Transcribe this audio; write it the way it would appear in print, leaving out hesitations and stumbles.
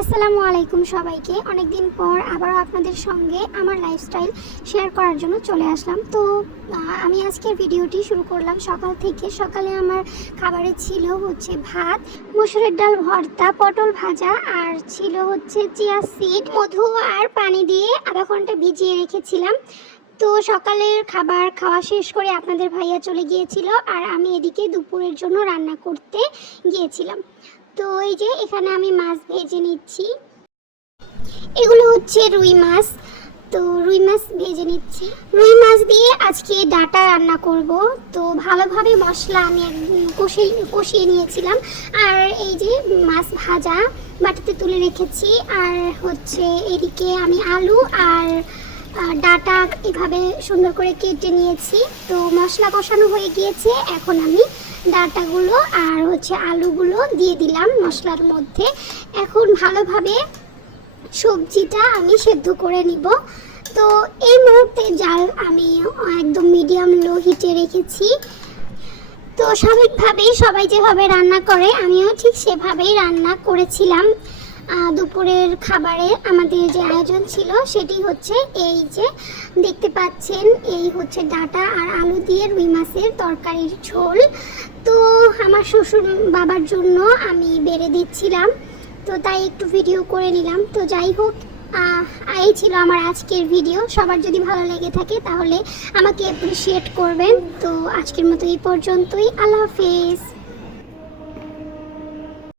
আসসালামু আলাইকুম সবাইকে। অনেক দিন পর আবারও আপনাদের সঙ্গে আমার লাইফস্টাইল শেয়ার করার জন্য চলে আসলাম। তো আমি আজকের ভিডিওটি শুরু করলাম সকাল থেকে। সকালে আমার খাবারে ছিল হচ্ছে ভাত, মসুরের ডাল ভর্তা, পটল ভাজা, আর ছিল হচ্ছে চিয়া সিড, মধু আর পানি দিয়ে আধা ঘন্টা ভিজিয়ে রেখেছিলাম। তো সকালের খাবার খাওয়া শেষ করে আপনাদের ভাইয়া চলে গিয়েছিল, আর আমি এদিকে দুপুরের জন্য রান্না করতে গিয়েছিলাম। তো এই যে এখানে আমি মাছ ভেজে নিচ্ছি। এগুলো হচ্ছে রুই মাছ। তো রুই মাছ ভেজে নিচ্ছি। রুই মাছ দিয়ে আজকে ডাটা রান্না করব। তো ভালোভাবে মশলা আমি কষিয়ে নিয়েছিলাম। আর এই যে মাছ ভাজা বাটিতে তুলে রেখেছি। আর হচ্ছে এদিকে আমি আলু আর ডাটা এভাবে সুন্দর করে কেটে নিয়েছি। তো মশলা কষানো হয়ে গিয়েছে। এখন আমি ডাটাগুলো আর হচ্ছে আলুগুলো দিয়ে দিলাম মশলার মধ্যে। এখন ভালোভাবে সবজিটা আমি সেদ্ধ করে নিব। তো এই মুহূর্তে জাল আমি একদম মিডিয়াম লো হিটে রেখেছি। তো স্বাভাবিকভাবেই সবাই যেভাবে রান্না করে আমিও ঠিক সেভাবেই রান্না করেছিলাম। দুপুরের খাবারে আমাদের যে আয়োজন ছিল সেটি হচ্ছে এই যে দেখতে পাচ্ছেন, এই হচ্ছে ডাটা আর আলু দিয়ে রুই মাছের তরকারির ঝোল। তো আমার শ্বশুর বাবার জন্য আমি বেড়ে দিচ্ছিলাম, তো তাই একটু ভিডিও করে নিলাম। তো যাই হোক, এই ছিল আমার আজকের ভিডিও। সবার যদি ভালো লেগে থাকে তাহলে আমাকে অ্যাপ্রিশিয়েট করবেন। তো আজকের মতো এই পর্যন্তই। আল্লাহ হাফেজ।